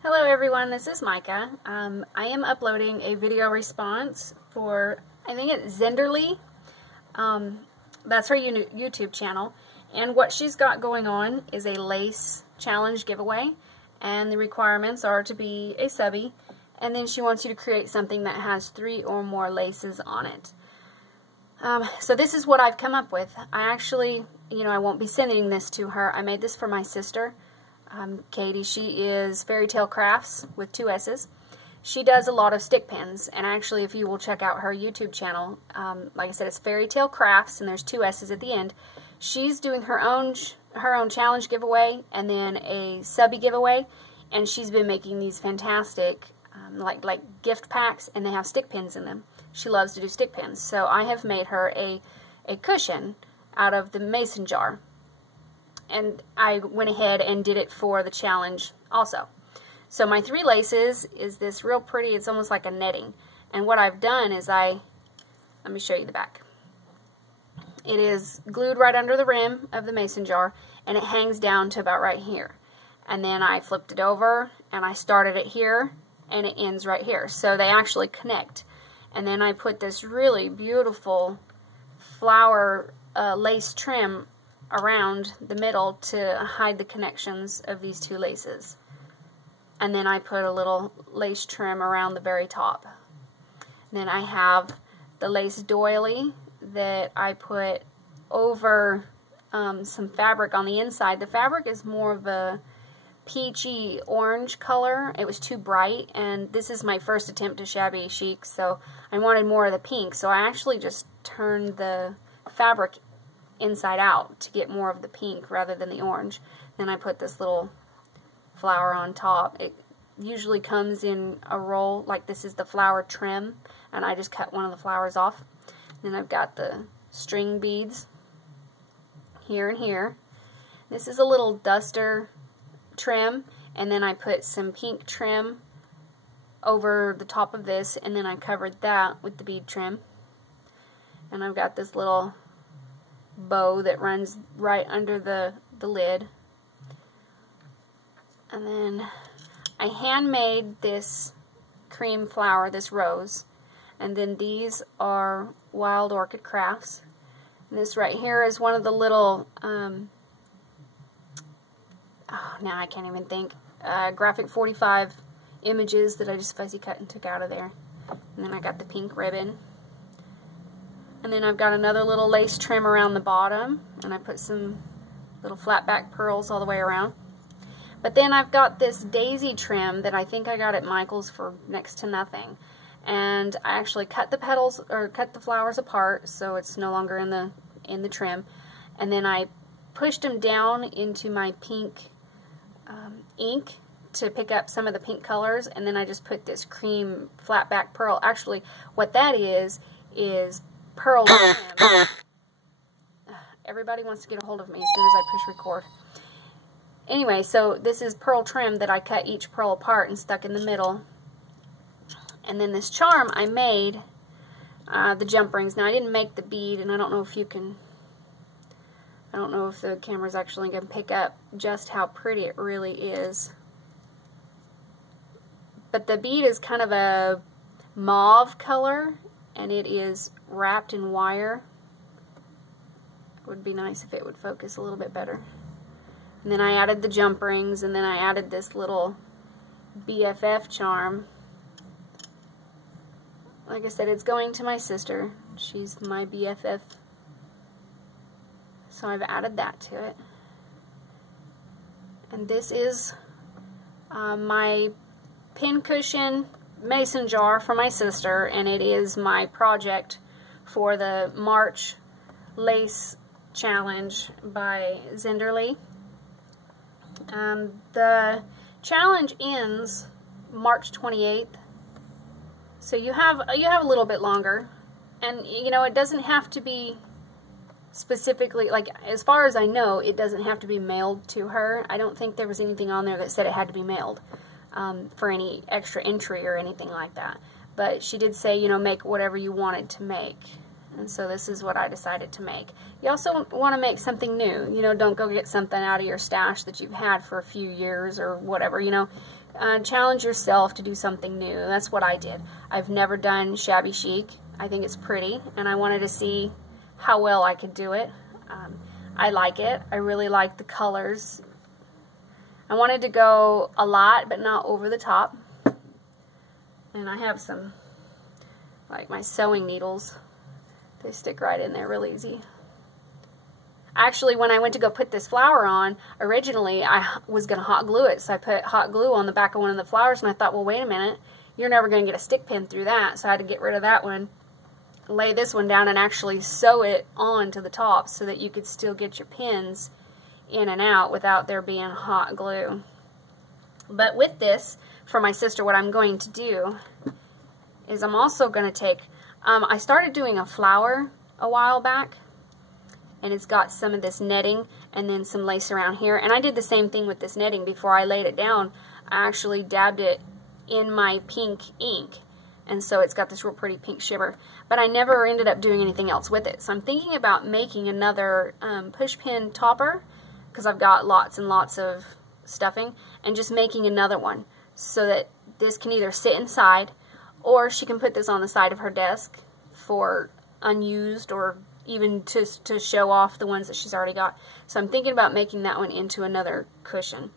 Hello everyone, this is Micah. I am uploading a video response for, I think it's Zenderlee. That's her YouTube channel. And what she's got going on is a lace challenge giveaway. And the requirements are to be a subbie. And then she wants you to create something that has 3 or more laces on it. So this is what I've come up with. I actually, I won't be sending this to her. I made this for my sister. Katie. She is Fairy Tale Crafts with 2 S's. She does a lot of stick pins, and actually if you will check out her YouTube channel, like I said, it's Fairy Tale Crafts and there's 2 S's at the end. She's doing her own challenge giveaway and then a subbie giveaway, and she's been making these fantastic like gift packs, and they have stick pins in them. She loves to do stick pins, so I have made her a cushion out of the mason jar. And I went ahead and did it for the challenge also. So my 3 laces is this real pretty, it's almost like a netting. And what I've done is let me show you the back. It is glued right under the rim of the mason jar, and it hangs down to about right here. And then I flipped it over, and I started it here, and it ends right here. So they actually connect. And then I put this really beautiful flower lace trim around the middle to hide the connections of these 2 laces. And then I put a little lace trim around the very top. And then I have the lace doily that I put over some fabric on the inside. The fabric is more of a peachy orange color. It was too bright, and this is my first attempt to shabby chic, so I wanted more of the pink, so I actually just turned the fabric inside out to get more of the pink rather than the orange. Then I put this little flower on top. It usually comes in a roll, like this is the flower trim, and I just cut one of the flowers off. Then I've got the string beads here and here. This is a little duster trim, and then I put some pink trim over the top of this, and then I covered that with the bead trim. And I've got this little bow that runs right under the lid. And then I handmade this cream flower, this rose, and then these are Wild Orchid Crafts. And this right here is one of the little now I can't even think, graphic 45 images that I just fussy cut and took out of there. And then I got the pink ribbon. And then I've got another little lace trim around the bottom, and I put some little flat back pearls all the way around. But then I've got this daisy trim that I think I got at Michael's for next to nothing. And I actually cut the petals, or cut the flowers apart, so it's no longer in the trim. And then I pushed them down into my pink ink to pick up some of the pink colors, and then I just put this cream flat back pearl. Actually, what that is pearl trim. Everybody wants to get a hold of me as soon as I push record. Anyway, so this is pearl trim that I cut each pearl apart and stuck in the middle. And then this charm I made, the jump rings. Now I didn't make the bead, and I don't know if you can, I don't know if the camera's actually going to pick up just how pretty it really is. But the bead is kind of a mauve color, and it is wrapped in wire. It would be nice if it would focus a little bit better. And then I added the jump rings, and then I added this little BFF charm. Like I said, it's going to my sister. She's my BFF. So I've added that to it. And this is my pin cushion mason jar for my sister, and it is my project for the March lace challenge by Zenderlee. The challenge ends March 28th, so you have a little bit longer, and it doesn't have to be specifically, like, as far as I know, it doesn't have to be mailed to her. I don't think there was anything on there that said it had to be mailed for any extra entry or anything like that. But she did say, make whatever you wanted to make. And so this is what I decided to make. You also want to make something new. You know, don't go get something out of your stash that you've had for a few years or whatever, you know. Challenge yourself to do something new. That's what I did. I've never done shabby chic. I think it's pretty, and I wanted to see how well I could do it. I like it. I really like the colors. I wanted to go a lot, but not over the top. And I have some, like my sewing needles. They stick right in there real easy. Actually, when I went to go put this flower on, originally I was going to hot glue it. So I put hot glue on the back of one of the flowers, and I thought, well, wait a minute. You're never going to get a stick pin through that. So I had to get rid of that one, lay this one down, and actually sew it on to the top so that you could still get your pins in and out without there being hot glue. But with this, for my sister, what I'm going to do is I'm also going to take, I started doing a flower a while back, and it's got some of this netting and then some lace around here. And I did the same thing with this netting. Before I laid it down, I actually dabbed it in my pink ink, and so it's got this real pretty pink shimmer. But I never ended up doing anything else with it. So I'm thinking about making another push pin topper, because I've got lots and lots of stuffing, and just making another one so that this can either sit inside, or she can put this on the side of her desk for unused, or even to show off the ones that she's already got. So I'm thinking about making that one into another cushion.